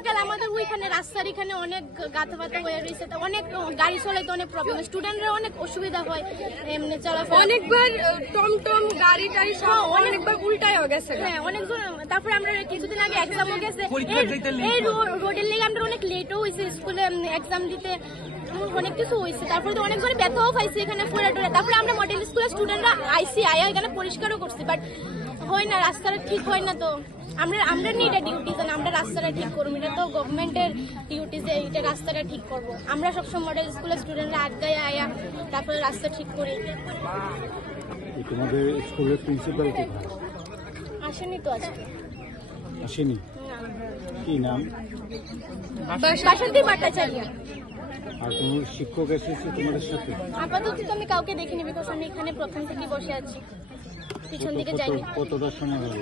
Uncle আমাদের ওইখানে রাস্তার এখানে অনেক গাথা ফাতা হয়ে রয়েছে, অনেক গাড়ি চলাইতে অনেক প্রবলেম, স্টুডেন্টরা অনেক অসুবিধা হয় এমনি চলাফেরা। অনেকবার টমটম গাড়ি টাড়ি সব অনেকবার উল্টায় গেছে। হ্যাঁ অনেকজন। তারপরে আমরা কিছুদিন আগে এক্সামও গেছে, এই রোডের লেগে আমরা অনেক লেটও হয়েছে স্কুলে এক্সাম দিতে, অনেক কিছু হয়েছে। তারপরে তো অনেকজন ব্যথাও পাইছে এখানে ফুলে টুলে। তারপরে আমরা মডেল স্কুলের স্টুডেন্টরা আয়া এখানে পরিষ্কারও করছি, বাট হয় না, রাস্তাটা ঠিক হয় না। তো আমরা নিয়ে এটা ডিউটি যে আমরা রাস্তাটা ঠিক করবো, এটা তো গভর্নমেন্টের ডিউটি যে এটা রাস্তাটা ঠিক করবো। আমরা সবসময় মডেল স্কুলের স্টুডেন্টরা আগায় আয়া তারপরে রাস্তা ঠিক করি। তোমাদের স্কুলের প্রিন্সিপাল কোথায়? আসেনি তো আজকে। আসেনি? কি নাম? বাসন্তী ভট্টাচার্য। আর কোন শিক্ষক এসেছে তোমাদের সাথে? আপাতত তো আমি কাউকে দেখিনি, বিকজ আমি এখানে প্রথম থেকে বসে আছি, পিছন দিকে যাইনি। কতটা সময় হবে?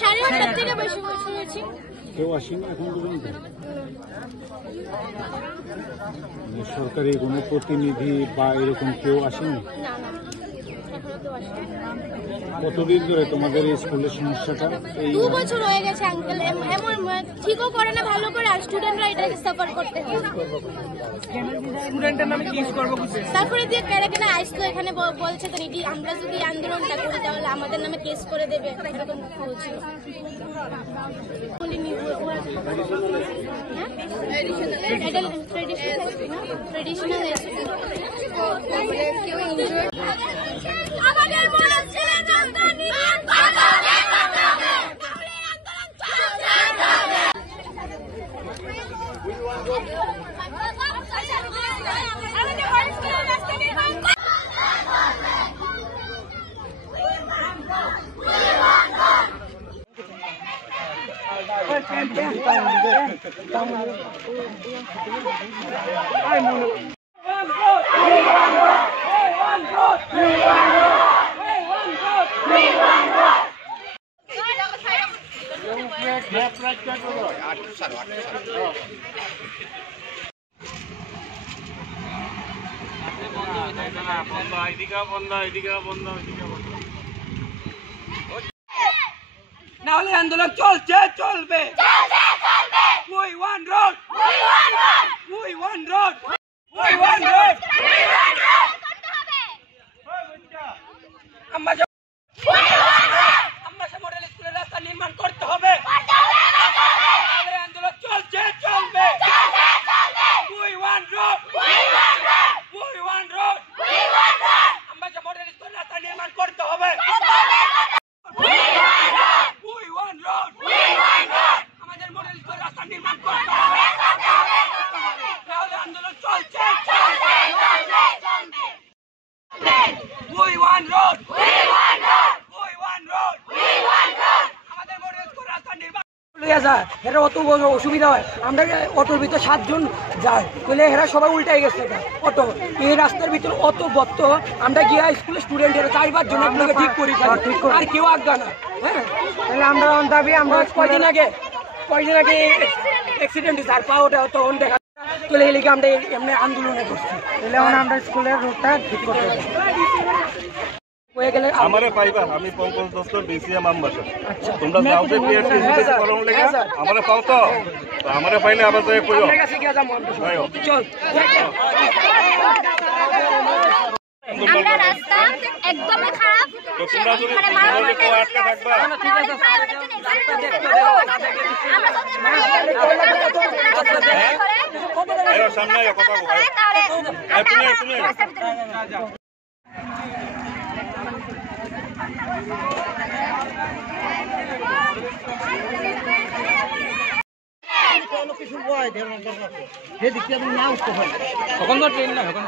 সাড়ে 8টার থেকে বেশি বসে আছি। কেউ আসেনি এখন পর্যন্ত? সরকারি কোনো প্রতিনিধি বা এরকম কেউ আসেনি? না না, এখনো কেউ আসেনি। কতদিন ধরে তোমাদের এই স্কুলের সমস্যাটা? 2 বছর হয়ে গেছে আঙ্কেল, এমন ঠিকও করে না ভালো করে, আর স্টুডেন্টরা এটাকে সাফার করতে হয়। স্টুডেন্টের নামে কেস করবো। তারপরে দিয়ে কেড়ে কেড়ে আসতো এখানে বলছে তো আমরা যদি আন্দোলনটা করি তাহলে আমাদের নামে কেস করে দেবে, এরকম বলছিল। ট্রেডিশনাল না হলে আন্দোলন চলছে চলবে। We want road. We want road. We want road. We want road. আমরা মডেল স্কুলের রাস্তা নির্মাণ করতে হবে। আন্দোলন চলছে চলবে। We want road. We want road. We want road. We want road. আমরা মডেল স্কুলের রাস্তা নির্মাণ করতে হবে। We want road. We want road. We want road. আমাদের মডেল স্কুলের রাস্তা নির্মাণ করতে হবে। তাহলে আন্দোলন চলছে চলবে চলবে চলবে। We want road. We want road. We want road. We want road. আমাদের মডেল স্কুলের রাস্তা নির্মাণ এরা অত অসুবিধা হয়। আমরা অটোর ভিতর 7 জন যায় বলে এরা সবাই উল্টাই গেছে অটো। এই রাস্তার ভিতর অত বত্ত, আমরা গিয়ে স্কুলের স্টুডেন্টের 4-5 জন আপনাকে ঠিক করি, আর কেউ আজ্ঞা না। হ্যাঁ তাহলে আমরা দাবি, আমরা কয়দিন আগে অ্যাক্সিডেন্ট হয়েছে, আর পাওয়াটা তখন দেখা চলে গেলে আমরা এমনি আন্দোলনে করছি। তাহলে আমরা স্কুলের রোডটা ঠিক করতে হবে। আমারে পাইবা, আমি পঙ্কজ দত্ত, ডিসিএম আমবাসা। তোমরা যাও যে পিএসসি সিটি করন লাগা আমারে পাও তো, আমারে পাইলে আবার যাই কইও আমার কাছে গিয়া যাবো চল। আমরা রাস্তা একদমই খারাপ, তোমরা যদি মানে কেউ আটকে থাকবা আয়ো সামনে আয়ো, কথা বলো। তুমি এখন তো ট্রেন না, এখন